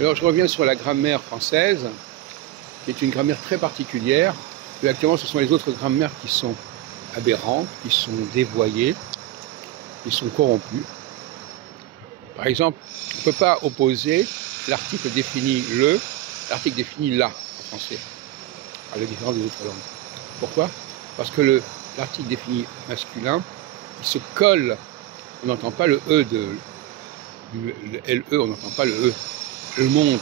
Alors je reviens sur la grammaire française, qui est une grammaire très particulière. Et actuellement, ce sont les autres grammaires qui sont aberrantes, qui sont dévoyées, qui sont corrompues. Par exemple, on ne peut pas opposer l'article définit le, l'article définit la en français, à la différence des autres langues. Pourquoi? Parce que l'article défini masculin, il se colle, on n'entend pas le E le LE, on n'entend pas le E. Le monde,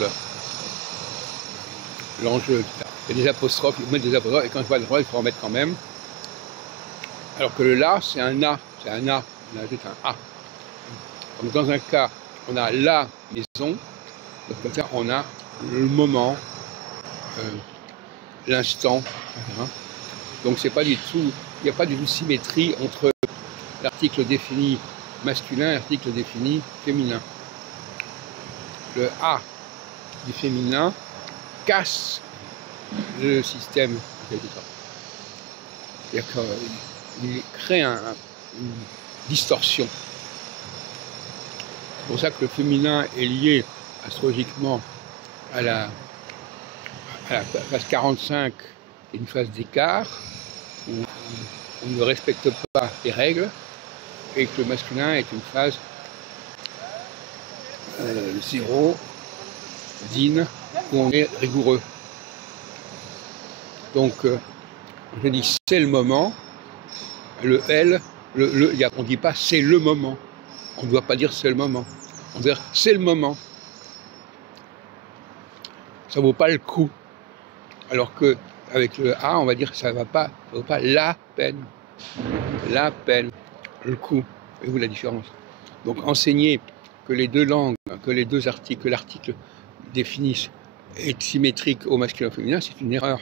l'enjeu, il y a des apostrophes, il faut mettre des apostrophes, et quand je vois le droit, il faut en mettre quand même. Alors que le là, c'est un A, on ajoute un A. Donc dans un cas, on a la maison, dans un cas, on a le moment, l'instant. Donc c'est pas du tout, il n'y a pas du tout symétrie entre l'article défini masculin et l'article défini féminin. Le A du féminin casse le système quelque part. C'est-à-dire qu'il crée une distorsion. C'est pour ça que le féminin est lié astrologiquement à la phase 45, qui est une phase d'écart, où on ne respecte pas les règles, et que le masculin est une phase 0, din, où on est rigoureux. Donc, je dis c'est le moment, le L, on ne dit pas c'est le moment, on ne doit pas dire c'est le moment, on doit dire c'est le moment. Ça ne vaut pas le coup. Alors qu'avec le A, on va dire que ça ne vaut pas la peine, le coup. Voyez-vous la différence? Donc enseigner que les deux langues, que les deux articles, que l'article définisse est symétrique au masculin et au féminin, c'est une erreur.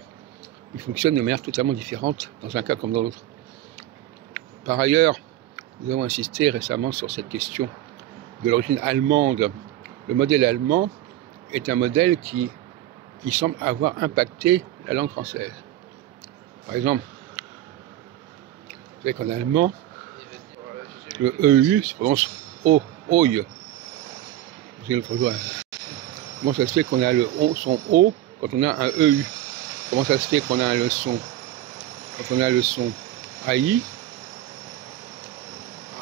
Il fonctionne de manière totalement différente dans un cas comme dans l'autre. Par ailleurs, nous avons insisté récemment sur cette question de l'origine allemande. Le modèle allemand est un modèle qui semble avoir impacté la langue française. Par exemple, vous savez qu'en allemand, le EU se prononce O, OI. C'est l'autre jour. Comment ça se fait qu'on a son O quand on a un EU? Comment ça se fait qu'on a le son, quand on a le son AI,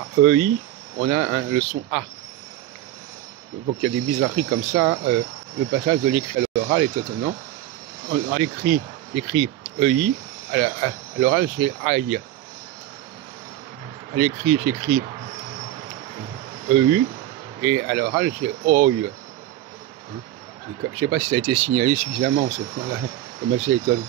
à EI, on a le son A. Donc il y a des bizarreries comme ça. Le passage de l'écrit à l'oral est étonnant. On écrit EI, à l'oral c'est AI. À l'écrit j'écris EU, et à l'oral c'est OI. Je ne sais pas si ça a été signalé suffisamment, ce point-là, comme assez étonnant.